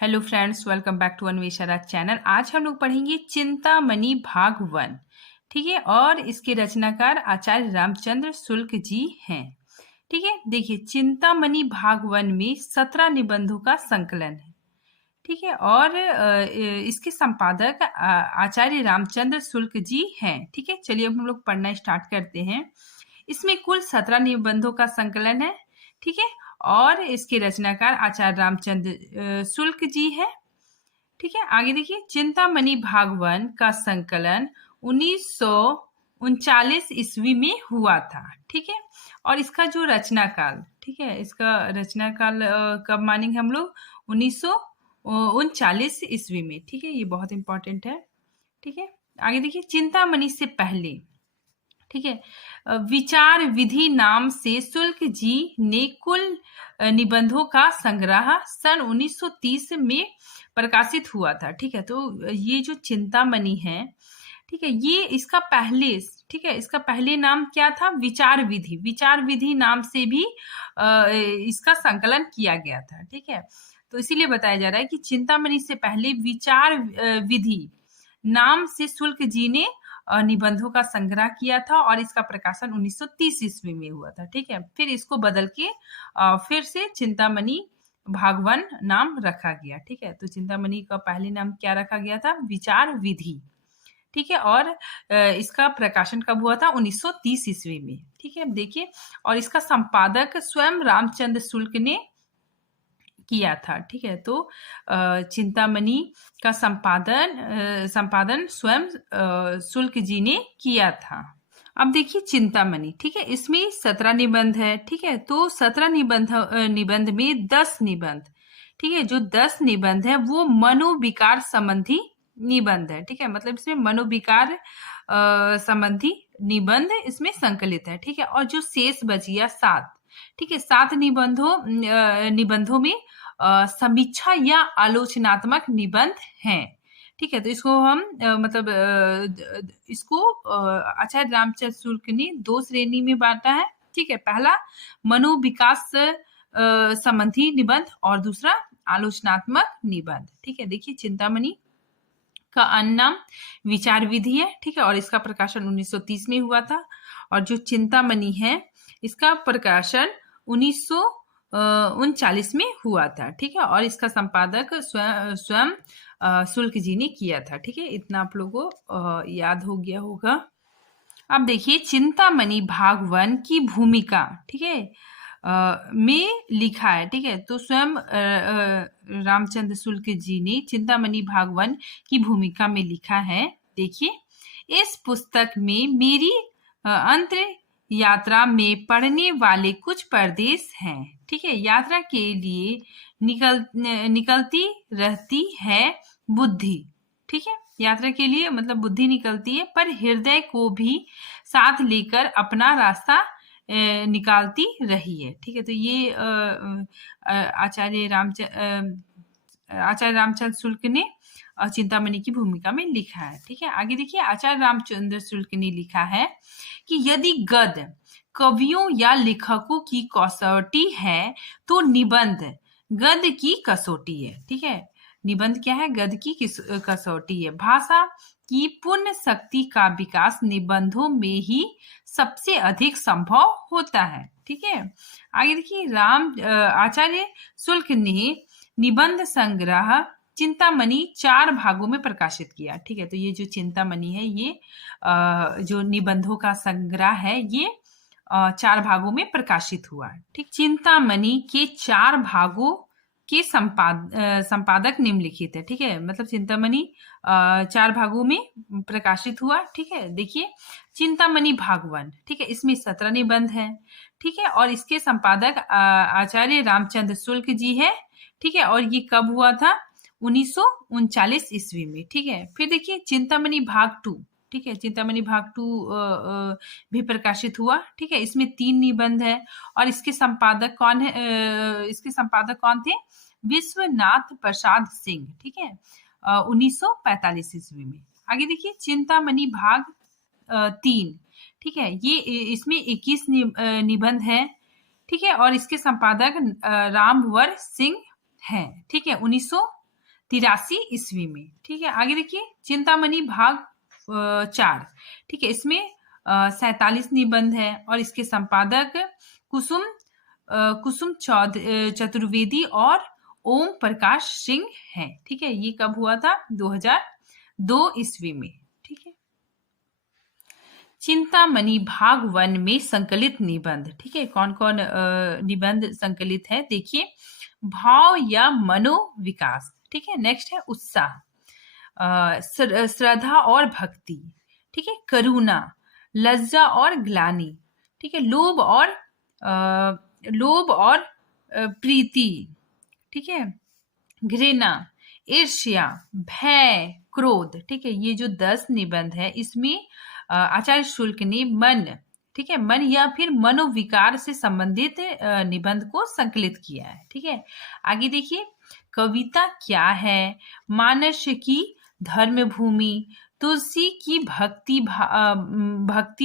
Hello friends, welcome back to Anvesha channel. आज हम लोग पढ़ेंगे चिंतामणि भाग 1। ठीक है, और इसके रचनाकार आचार्य रामचंद्र शुक्ल जी हैं। ठीक है, देखिए चिंतामणि भाग 1 में 17 निबंधों का संकलन है। ठीक है, और इसके संपादक आचार्य रामचंद्र शुक्ल जी हैं। ठीक है, चलिए अब हम लोग पढ़ना स्टार्ट करते हैं। इसमें कुल 17 निबंधों का संकलन है। ठीक है, और इसके रचनाकार आचार्य रामचंद्र शुक्ल जी है। ठीक है, आगे देखिए चिंतामणि भाग 1 का संकलन 1939 ईस्वी में हुआ था। ठीक है, और इसका जो रचना काल, ठीक है, इसका रचना काल कब मानेंगे हम लोग? 1939 ईस्वी में। ठीक है, ये बहुत इंपॉर्टेंट है। ठीक है, आगे देखिए चिंतामणि से पहले, ठीक है, विचार विधि नाम से शुक्ल जी ने कुल निबंधों का संग्रह सन 1930 में प्रकाशित हुआ था। ठीक है, तो ये जो चिंतामणि है, ठीक है, ये इसका पहले, ठीक है, इसका पहले नाम क्या था? विचार विधि। विचार विधि नाम से भी इसका संकलन किया गया था। ठीक है, तो इसीलिए बताया जा रहा है कि चिंतामणि से पहले विचार विधि नाम से शुक्ल जी ने निबंधों का संग्रह किया था और इसका प्रकाशन 1930 ईस्वी में हुआ था। ठीक है, फिर इसको बदल के फिर से चिंतामणि भाग 1 नाम रखा गया। ठीक है, तो चिंतामणि का पहले नाम क्या रखा गया था? विचार विधि। ठीक है, और इसका प्रकाशन कब हुआ था? 1930 ईस्वी में। ठीक है, देखिए, और इसका संपादक स्वयं रामचंद्र शुक्ल ने किया था। ठीक है, तो चिंतामणि का संपादन स्वयं शुक्ल जी ने किया था। अब देखिए चिंतामणि, ठीक है, इसमें 17 निबंध है। ठीक है, तो 17 निबंध में 10 निबंध, ठीक है, जो 10 निबंध है वो मनोविकार संबंधी निबंध है। ठीक है, मतलब इसमें मनोविकार संबंधी निबंध इसमें संकलित है। ठीक है, और जो शेष बच गया 7, ठीक है, 7 निबंधों में समीक्षा या आलोचनात्मक निबंध हैं। ठीक है, तो इसको हम इसको आचार्य रामचंद्र शुक्ल ने 2 श्रेणी में बांटा है। ठीक है, पहला मनोविकास संबंधी निबंध और दूसरा आलोचनात्मक निबंध। ठीक है, देखिए चिंतामणि का अन्य नाम विचार विधि है। ठीक है, और इसका प्रकाशन 1930 में हुआ था। और जो चिंतामणि है इसका प्रकाशन 1939 में हुआ था। ठीक है, और इसका संपादक स्वयं शुक्ल जी ने किया था। ठीक है, इतना आप लोगों को याद हो गया होगा। अब देखिए चिंतामणि भाग 1 की भूमिका, ठीक है, में लिखा है। ठीक है, तो स्वयं रामचंद्र शुक्ल जी ने चिंतामणि भाग 1 की भूमिका में लिखा है। देखिए, इस पुस्तक में मेरी अंत यात्रा में पढ़ने वाले कुछ प्रदेश हैं। ठीक है, यात्रा के लिए निकलती रहती है बुद्धि। ठीक है, यात्रा के लिए मतलब बुद्धि निकलती है, पर हृदय को भी साथ लेकर अपना रास्ता निकालती रही है। ठीक है, तो ये आचार्य रामचंद्र शुक्ल ने चिंतामणि की भूमिका में लिखा है। ठीक है, आगे देखिए आचार्य रामचंद्र शुक्ल ने लिखा है कि यदि गद कवियों या लेखकों की कसौटी है तो निबंध गद की कसौटी है। ठीक है, निबंध क्या है? गद की कसौटी है। भाषा की पूर्ण शक्ति का विकास निबंधों में ही सबसे अधिक संभव होता है। ठीक है, आगे देखिए आचार्य शुक्ल ने निबंध संग्रह चिंतामणि 4 भागों में प्रकाशित किया। ठीक है, तो ये जो चिंतामणि है ये जो निबंधों का संग्रह है ये 4 भागों में प्रकाशित हुआ है। ठीक, चिंतामणि के 4 भागों के संपादक निम्नलिखित है। ठीक है, मतलब चिंतामणि 4 भागों में प्रकाशित हुआ। ठीक है, देखिए चिंतामणि भाग 1, ठीक है, इसमें 17 निबंध है। ठीक है, और इसके संपादक आचार्य रामचंद्र शुक्ल जी है। ठीक है, और ये कब हुआ था? 1939 ईस्वी में। ठीक है, फिर देखिए चिंतामणि भाग 2, ठीक है, चिंतामणि भाग 2 भी प्रकाशित हुआ। ठीक है, इसमें 3 निबंध है और इसके संपादक कौन है? इसके संपादक कौन थे? विश्वनाथ प्रसाद सिंह। ठीक है, 1945 ईस्वी में। आगे देखिए चिंतामणि भाग 3, ठीक है, ये इसमें 21 निबंध है। ठीक है, और इसके संपादक रामवर सिंह हैं। ठीक है, 83 ईस्वी में। ठीक है, आगे देखिए चिंतामणि भाग 4। ठीक है, इसमें 47 निबंध है और इसके संपादक कुसुम कुसुम चतुर्वेदी और ओम प्रकाश सिंह हैं। ठीक है, ये कब हुआ था? 2002 ईस्वी में। ठीक है, चिंतामणि भाग 1 में संकलित निबंध। ठीक है, कौन कौन निबंध संकलित है देखिए। भाव या मनोविकास। ठीक है, नेक्स्ट है उत्साह, श्रद्धा और भक्ति। ठीक है, करुणा, लज्जा और ग्लानि। ठीक है, लोभ और प्रीति। ठीक है, घृणा, ईर्ष्या, भय, क्रोध। ठीक है, ये जो 10 निबंध है इसमें आचार्य शुल्क ने मन, ठीक है, मन या फिर मनोविकार से संबंधित निबंध को संकलित किया है। ठीक है, आगे देखिए कविता क्या है, मानस की धर्म भूमि, तुलसी की भक्ति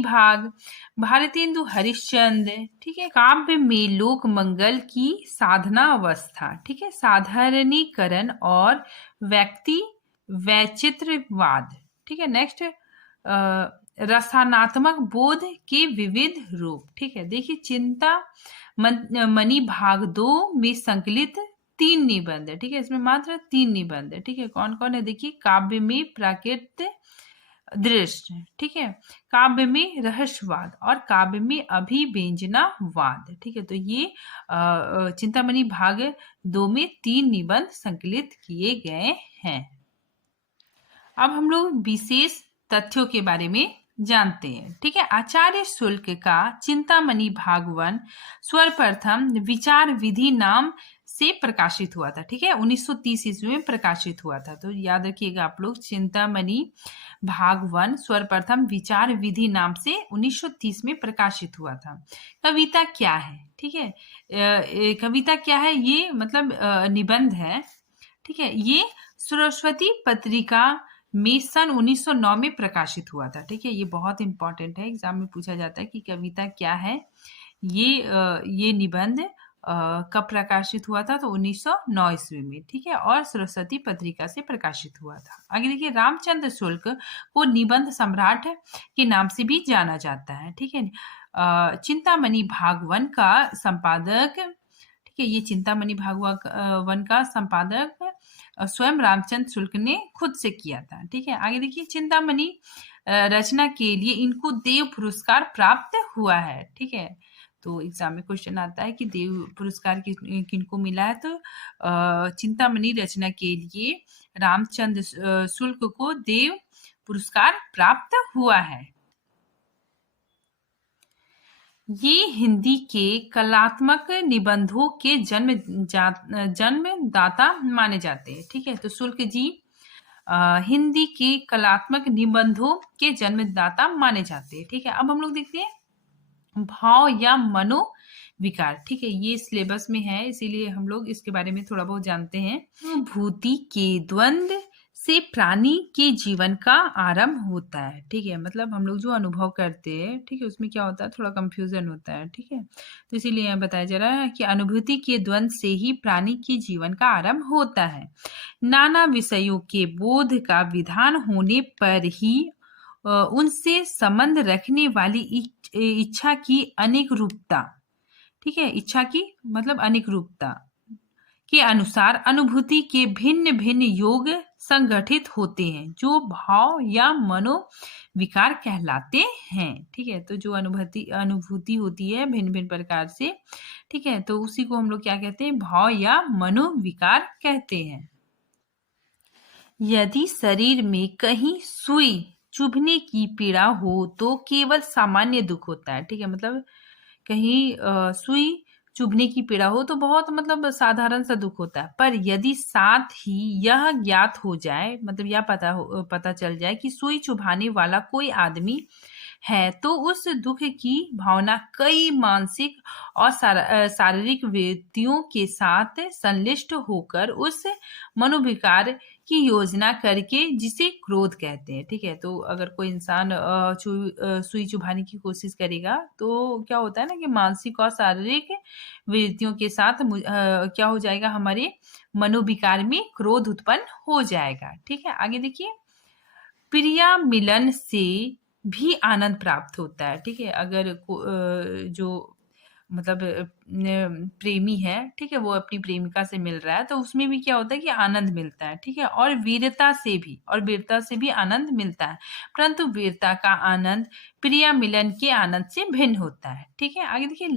भाग, भारतेंदु हरिश्चंद्र। ठीक है, काव्य में लोक मंगल की साधना अवस्था। ठीक है, साधारणीकरण और व्यक्ति वैचित्रवाद। ठीक है, नेक्स्ट रसानात्मक बोध के विविध रूप। ठीक है, देखिए चिंतामणि भाग 2 में संकलित 3 निबंध है। ठीक है, इसमें मात्र 3 निबंध है। ठीक है, कौन कौन है देखिए। काव्य में प्राकृत दृश्य। ठीक है, काव्य में रहस्यवाद और काव्य में अभिव्यंजनावाद। ठीक है, तो ये चिंतामणि भाग 2 में 3 निबंध संकलित किए गए हैं। अब हम लोग विशेष तथ्यों के बारे में जानते हैं। ठीक है, आचार्य शुल्क का चिंतामणि भाग 1 सर्वप्रथम विचार विधि नाम से प्रकाशित हुआ था। ठीक है, 1930 ईस्वी में प्रकाशित हुआ था। तो याद रखिएगा आप लोग, चिंतामणि भाग 1 सर्वप्रथम विचार विधि नाम से 1930 में प्रकाशित हुआ था। कविता क्या है? ठीक है, कविता क्या है? ये मतलब निबंध है। ठीक है, ये सरस्वती पत्रिका में सन 1909 में प्रकाशित हुआ था। ठीक है, ये बहुत इंपॉर्टेंट है, एग्जाम में पूछा जाता है कि कविता क्या है। ये निबंध कब प्रकाशित हुआ था? तो 1909 ईस्वी में। ठीक है, और सरस्वती पत्रिका से प्रकाशित हुआ था। आगे देखिए, रामचंद्र शुल्क को निबंध सम्राट के नाम से भी जाना जाता है। ठीक है, चिंतामणि भाग 1 का संपादक, ठीक है, ये चिंतामणि भाग 1 का संपादक स्वयं रामचंद्र शुल्क ने खुद से किया था। ठीक है, आगे देखिए, चिंतामणि रचना के लिए इनको देव पुरस्कार प्राप्त हुआ है। ठीक है, तो एग्जाम में क्वेश्चन आता है कि देव पुरस्कार किनको मिला है? तो चिंतामणि रचना के लिए रामचंद्र शुल्क को देव पुरस्कार प्राप्त हुआ है। ये हिंदी के कलात्मक निबंधों के जन्मदाता माने जाते हैं। ठीक है, तो शुल्क जी हिंदी के कलात्मक निबंधों के जन्मदाता माने जाते हैं। ठीक है, अब हम लोग देखते हैं भाव या मनोविकार। ठीक है, ये सिलेबस में है, इसीलिए हम लोग इसके बारे में थोड़ा बहुत जानते हैं। अनुभूति के द्वंद्व से प्राणी के जीवन का आरंभ होता है। ठीक है, मतलब हम लोग जो अनुभव करते हैं, ठीक है, उसमें क्या होता है, थोड़ा कंफ्यूजन होता है। ठीक है, तो इसीलिए यहाँ बताया जा रहा है कि अनुभूति के द्वंद्व से ही प्राणी के जीवन का आरंभ होता है। नाना विषयों के बोध का विधान होने पर ही उनसे संबंध रखने वाली इच्छा की अनेक रूपता, ठीक है, इच्छा की मतलब अनेक रूपता के अनुसार अनुभूति के भिन्न भिन्न योग संगठित होते हैं, जो भाव या मनोविकार कहलाते हैं। ठीक है, तो जो अनुभूति होती है भिन्न भिन्न प्रकार से, ठीक है, तो उसी को हम लोग क्या कहते हैं? भाव या मनोविकार कहते हैं। यदि शरीर में कहीं सुई चुभने की पीड़ा हो तो केवल सामान्य दुख होता है। ठीक है, मतलब कहीं सुई चुभने की पीड़ा हो तो बहुत मतलब साधारण सा दुख होता है। पर यदि साथ ही यह ज्ञात हो जाए, मतलब यह पता चल जाए कि सुई चुभाने वाला कोई आदमी है तो उस दुख की भावना कई मानसिक और शारीरिक वृत्तियों के साथ संलिष्ट होकर उस मनोविकार की योजना करके जिसे क्रोध कहते हैं। ठीक है, तो अगर कोई इंसान सुई चुभाने की कोशिश करेगा तो क्या होता है ना कि मानसिक और शारीरिक वृत्तियों के साथ क्या हो जाएगा, हमारे मनोविकार में क्रोध उत्पन्न हो जाएगा। ठीक है, आगे देखिए, प्रिया मिलन से भी आनंद प्राप्त होता है। ठीक है, अगर जो मतलब प्रेमी है, ठीक है, वो अपनी प्रेमिका से मिल रहा है तो उसमें भी क्या होता है कि आनंद मिलता है। ठीक है, और वीरता से भी आनंद मिलता है, परंतु वीरता का आनंद प्रिया मिलन के आनंद से भिन्न होता है। ठीक है, आगे देखिए,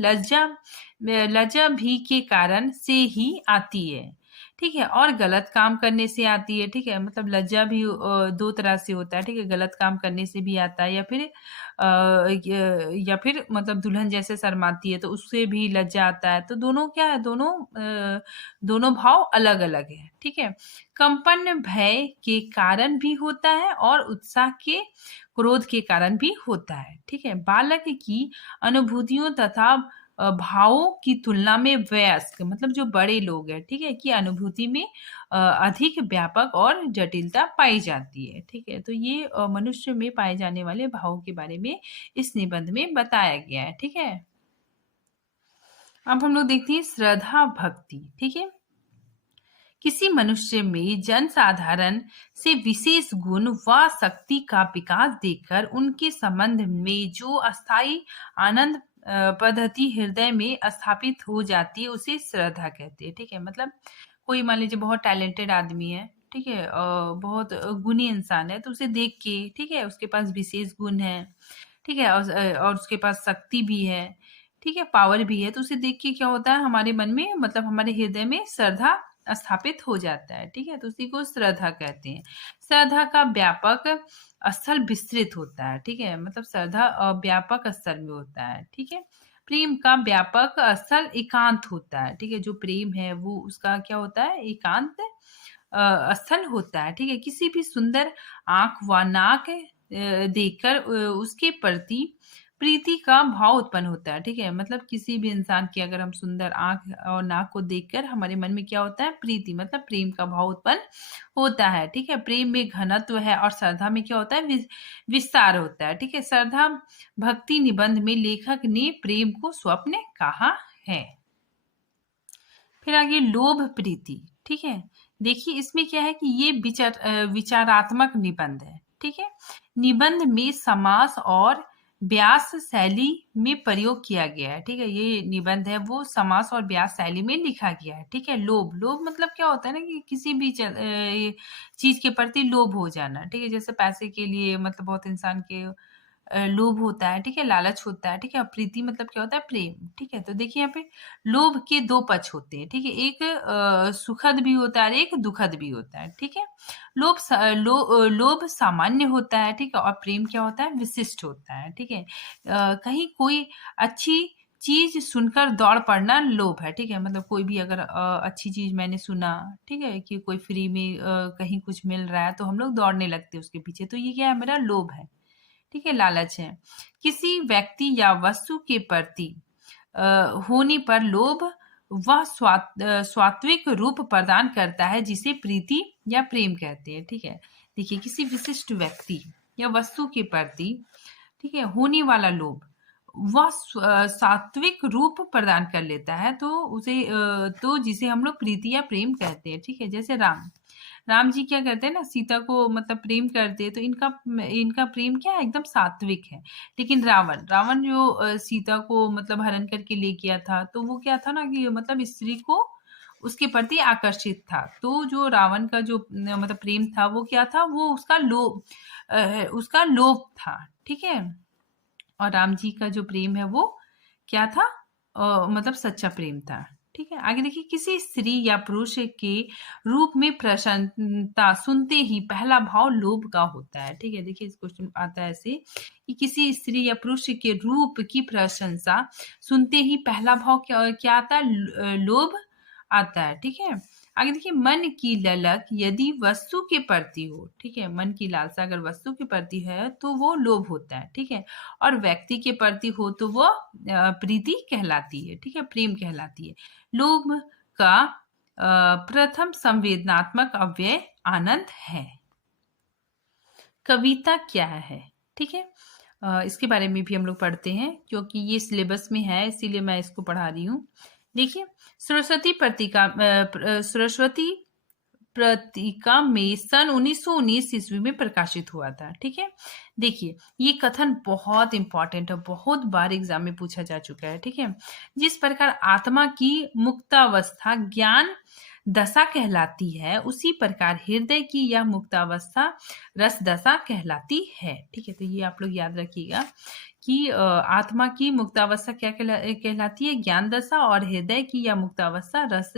लज्जा भी के कारण से ही आती है। ठीक है, और गलत काम करने से आती है। ठीक है, मतलब लज्जा भी दो तरह से होता है। ठीक है, गलत काम करने से भी आता है, या फिर मतलब दुल्हन जैसे शर्माती है तो उससे भी लज्जा आता है। तो दोनों क्या है, दोनों भाव अलग अलग है। ठीक है, कंपन भय के कारण भी होता है और उत्साह के क्रोध के कारण भी होता है। ठीक है, बालक की अनुभूतियों तथा भावों की तुलना में वयस्क मतलब जो बड़े लोग हैं, ठीक है, की अनुभूति में अधिक व्यापक और जटिलता पाई जाती है। ठीक है, तो ये मनुष्य में पाए जाने वाले भावों के बारे में इस निबंध में बताया गया है। ठीक है, अब हम लोग देखते हैं श्रद्धा भक्ति। ठीक है, किसी मनुष्य में जनसाधारण से विशेष गुण व शक्ति का विकास देखकर उनके संबंध में जो अस्थायी आनंद पद्धति हृदय में स्थापित हो जाती है उसे श्रद्धा कहते हैं। ठीक है, मतलब कोई मान लीजिए बहुत टैलेंटेड आदमी है, ठीक है, बहुत गुणी इंसान है, तो उसे देख के, ठीक है, उसके पास विशेष गुण है, ठीक है, और उसके पास शक्ति भी है, ठीक है, पावर भी है, तो उसे देख के क्या होता है, हमारे मन में मतलब हमारे हृदय में श्रद्धा स्थापित हो जाता है। ठीक है, तो उसी को श्रद्धा कहते हैं। श्रद्धा का व्यापक स्थल विस्तृत होता है। ठीक है, मतलब श्रद्धा व्यापक स्तर में होता है। ठीक है, प्रेम का व्यापक स्थल एकांत होता है। ठीक है, जो प्रेम है वो उसका क्या होता है, एकांत स्थल होता है। ठीक है, किसी भी सुंदर आंख व नाक देखकर उसके प्रति प्रीति का भाव उत्पन्न होता है। ठीक है, मतलब किसी भी इंसान की अगर हम सुंदर आंख और नाक को देखकर हमारे मन में क्या होता है, प्रीति मतलब प्रेम का भाव उत्पन्न होता है। ठीक है, प्रेम में घनत्व है और श्रद्धा में क्या होता है, विस्तार होता है। ठीक है, श्रद्धा भक्ति निबंध में लेखक ने प्रेम को स्वप्न कहा है। फिर आगे लोभ प्रीति। ठीक है, देखिए इसमें क्या है कि ये विचारात्मक निबंध है। ठीक है, निबंध में समास और व्यास शैली में प्रयोग किया गया है। ठीक है, ये निबंध है वो समास और व्यास शैली में लिखा गया है। ठीक है, लोभ मतलब क्या होता है ना कि किसी भी चीज के प्रति लोभ हो जाना। ठीक है, जैसे पैसे के लिए मतलब बहुत इंसान के लोभ होता है। ठीक है, लालच होता है। ठीक है, प्रीति मतलब क्या होता है, प्रेम। ठीक है, तो देखिए यहाँ पे लोभ के दो पक्ष होते हैं। ठीक है, एक सुखद भी होता है और एक दुखद भी होता है। ठीक है, लोभ सामान्य होता है। ठीक है, और प्रेम क्या होता है, विशिष्ट होता है। ठीक है, कहीं कोई अच्छी चीज सुनकर दौड़ पड़ना लोभ है। ठीक है, मतलब कोई भी अगर अच्छी चीज मैंने सुना, ठीक है, कि कोई फ्री में कहीं कुछ मिल रहा है तो हम लोग दौड़ने लगते हैं उसके पीछे, तो ये क्या है, मेरा लोभ है। ठीक है, लालच है। किसी व्यक्ति या वस्तु के प्रति होने पर लोभ वह स्वात्विक रूप प्रदान करता है जिसे प्रीति या प्रेम कहते हैं। ठीक है, देखिए किसी विशिष्ट व्यक्ति या वस्तु के प्रति, ठीक है, होने वाला लोभ वह सात्विक रूप प्रदान कर लेता है तो उसे तो जिसे हम लोग प्रीति या प्रेम कहते हैं। ठीक है, जैसे राम जी क्या करते हैं ना, सीता को मतलब प्रेम करते हैं, तो इनका प्रेम क्या है, एकदम सात्विक है। लेकिन रावण जो सीता को मतलब हरण करके ले गया था, तो वो क्या था ना कि मतलब स्त्री को उसके प्रति आकर्षित था। तो जो रावण का जो मतलब प्रेम था वो क्या था, वो उसका लोभ था। ठीक है, और राम जी का जो प्रेम है वो क्या था, मतलब सच्चा प्रेम था। ठीक है, आगे देखिए, किसी स्त्री या पुरुष के रूप में प्रसन्नता सुनते ही पहला भाव लोभ का होता है। ठीक है, देखिए इस क्वेश्चन आता है ऐसे कि किसी स्त्री या पुरुष के रूप की प्रशंसा सुनते ही पहला भाव क्या आता है, लोभ आता है। ठीक है, आगे देखिए, मन की ललक यदि वस्तु के प्रति हो, ठीक है, मन की लालसा अगर वस्तु के प्रति है तो वो लोभ होता है, ठीक है, और व्यक्ति के प्रति हो तो वो प्रीति कहलाती है, ठीक है, प्रेम कहलाती है। लोभ का प्रथम संवेदनात्मक अव्यय आनंद है। कविता क्या है, ठीक है, इसके बारे में भी हम लोग पढ़ते हैं क्योंकि ये सिलेबस में है, इसीलिए मैं इसको पढ़ा रही हूँ। देखिए, सरस्वती पत्रिका में सन 1919 ईस्वी में प्रकाशित हुआ था, ठीक है। देखिए, ये कथन बहुत इंपॉर्टेंट है, बहुत बार एग्जाम में पूछा जा चुका है, ठीक है। जिस प्रकार आत्मा की मुक्तावस्था ज्ञान दशा कहलाती है, उसी प्रकार हृदय की यह मुक्तावस्था रस दशा कहलाती है, ठीक है। तो ये आप लोग याद रखिएगा कि आत्मा की मुक्तावस्था क्या कहलाती है, ज्ञान दशा, और हृदय की यह मुक्तावस्था रस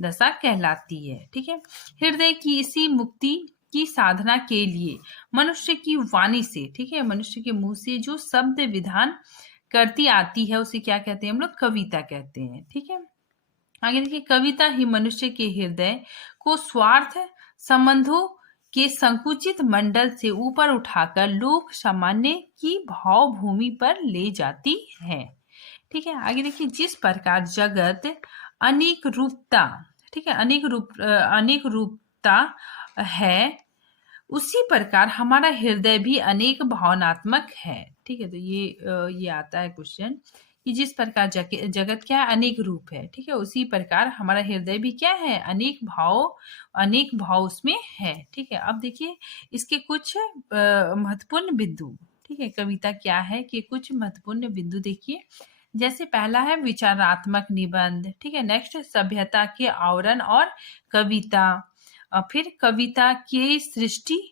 दशा कहलाती है, ठीक है। हृदय की इसी मुक्ति की साधना के लिए मनुष्य की वाणी से, ठीक है, मनुष्य के मुंह से जो शब्द विधान करती आती है उसे क्या कहते हैं हम लोग, कविता कहते हैं, ठीक है। आगे देखिए, कविता ही मनुष्य के हृदय को स्वार्थ संबंधों के संकुचित मंडल से ऊपर उठाकर लोक सामान्य की भाव भूमि पर ले जाती है, ठीक है। आगे देखिए, जिस प्रकार जगत अनेक रूपता, ठीक है, अनेक रूपता है, उसी प्रकार हमारा हृदय भी अनेक भावनात्मक है, ठीक है। तो ये आता है क्वेश्चन कि जिस प्रकार जगत क्या है, अनेक रूप है, ठीक है, उसी प्रकार हमारा हृदय भी क्या है, अनेक भाव उसमें है, ठीक है। अब देखिए इसके कुछ महत्वपूर्ण बिंदु, ठीक है, कविता क्या है कि कुछ महत्वपूर्ण बिंदु देखिए। जैसे पहला है विचारात्मक निबंध, ठीक है। नेक्स्ट, सभ्यता के आवरण और कविता, फिर कविता के सृष्टि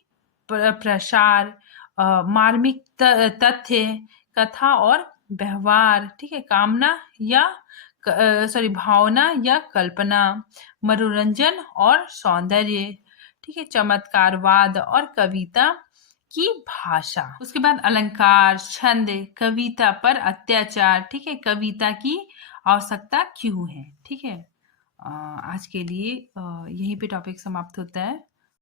प्रसार, मार्मिक तथ्य, कथा और व्यवहार, ठीक है, कामना या भावना या कल्पना, मनोरंजन और सौंदर्य, ठीक है, चमत्कारवाद और कविता की भाषा। उसके बाद अलंकार, छंद, कविता पर अत्याचार, ठीक है, कविता की आवश्यकता क्यों है, ठीक है। आज के लिए यहीं पे टॉपिक समाप्त होता है।